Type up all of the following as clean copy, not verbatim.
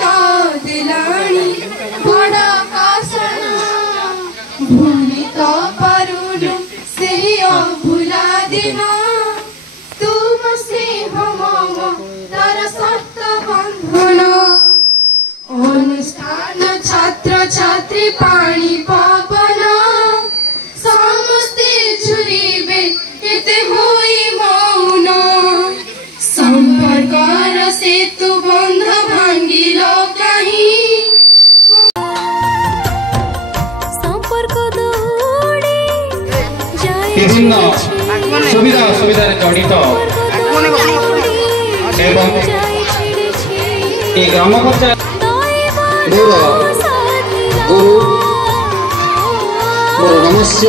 तो दिलानी बड़ा कासना भूली तो परुलु से भुला दिना तुम से हम तार सत्य बंधन अनुष्ठान छात्र छात्री पानी पवन समस्ते झुरिबे एते होई मौन संपर्कर सेतु बंध भांगिल कहीं संपर्क दौड़े विभिन्न सुविधा असुविधा जड़ित एवं ग्राम पंचायत गुरु मोर नमस्य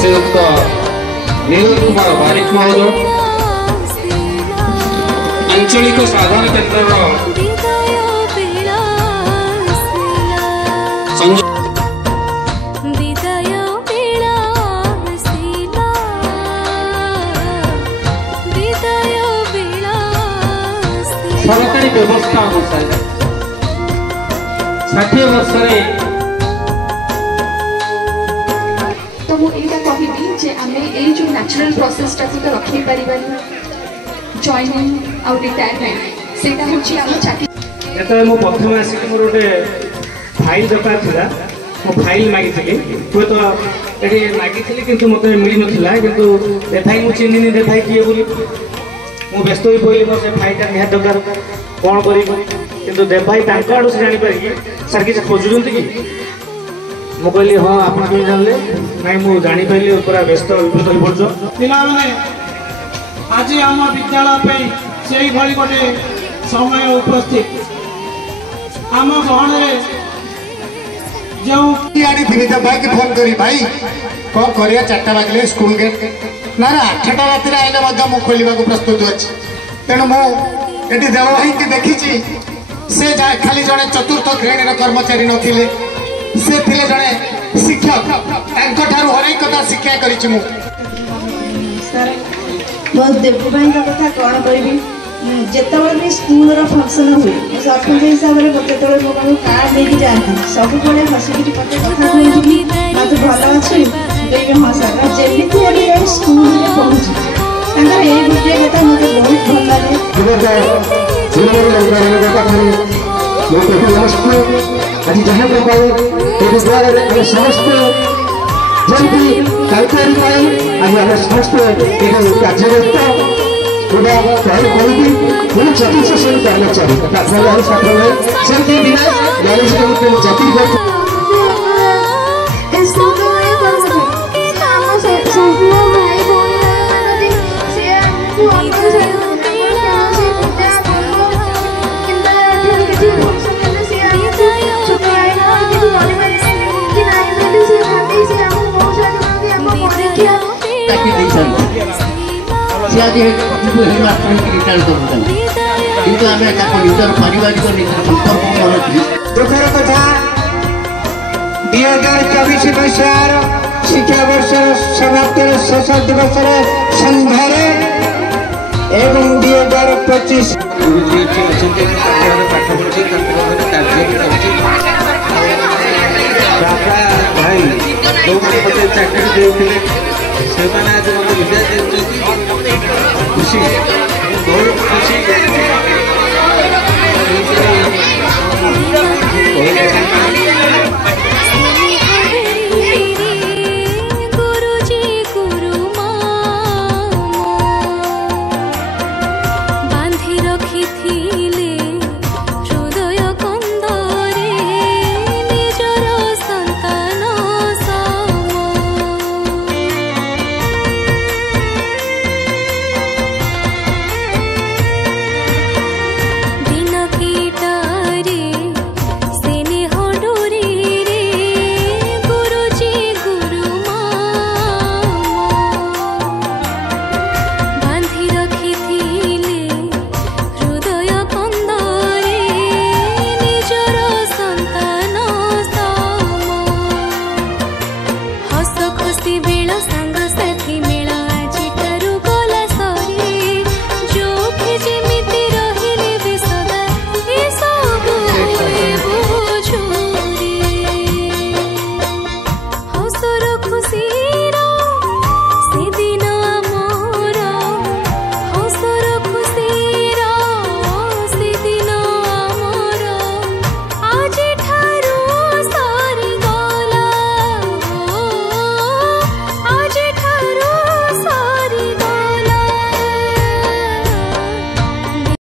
श्रीयुक्त नील कुमार बारिक महोदय आंचलिक साधारण केन्द्र सरकारी व्यवस्था अनुसार 60 वर्ष तो मुझे कहबी जे आमे ए जो नेचुरल प्रोसेस टा को रखी परिबानी जॉइनिंग आउ रिटायरमेंट सेटा होची हम चाकरी एतो मो प्रथम आसी मोर ओटे फाइल दरकार थिला मो फाइल मागी थिली तो एडी मागी थिली किंतु मते मिली नथिला किंतु ए फाइल मु चिन्हिनी दे फाइल किए बोली मु व्यस्त होई पइली मोर से फाइल टा निहा दरकार कौन करी किंतु देव भाई तांको आडू से जानि पारि सर कि खोजुंती कि मु कहली हां आपण के जानले नाही मु जानि पाइली पूरा व्यस्त विपत होई पड़छो पिला माने आज हम विद्यालय पे सेही भली गोटे समय उपस्थित आम गहन रे जो आड़ी थी देव भाई के फोन करी भाई कौन करिया 4टा बागले स्कूल गेट ना ना 8टा रात रे आइले मध्य मु खोलिबा को प्रस्तुत अछि तेणु मु एटी देव भाई के देखी से खाली जड़े चतुर्थ श्रेणी कर्मचारी नथिले से थिले जड़े शिक्षक तांको हर कथा शिक्षा करिछि मु मो देव भाई का कथा कौन करी जितेबाला भी स्कूल फंक्शन हुए सरपंच हिसाब से मत मो कार्ड लेके जाती सब बड़े हसिकी मत कथा कहती मत भल अच्छी हाँ सर जमी स्कूल में पहुँची गोटे कथा मत बहुत भल लगे आज जहाँ विद्यालय समस्त जमी कार्यकारी आज आम समस्त कार्यरत गोटे चतुर्थ श्रेणी कर्मचारी छात्र सेमती दिने चाकरी दुखर कथा 2024 मसीहार शिक्षा वर्ष समाप्तिर शेष दिवस सन्धार एवं 2025 भाई जो मत चाकरी देते से आज मत विद्या खुशी बहुत खुशी गुरुजी गुरुमा बांधी रखी थी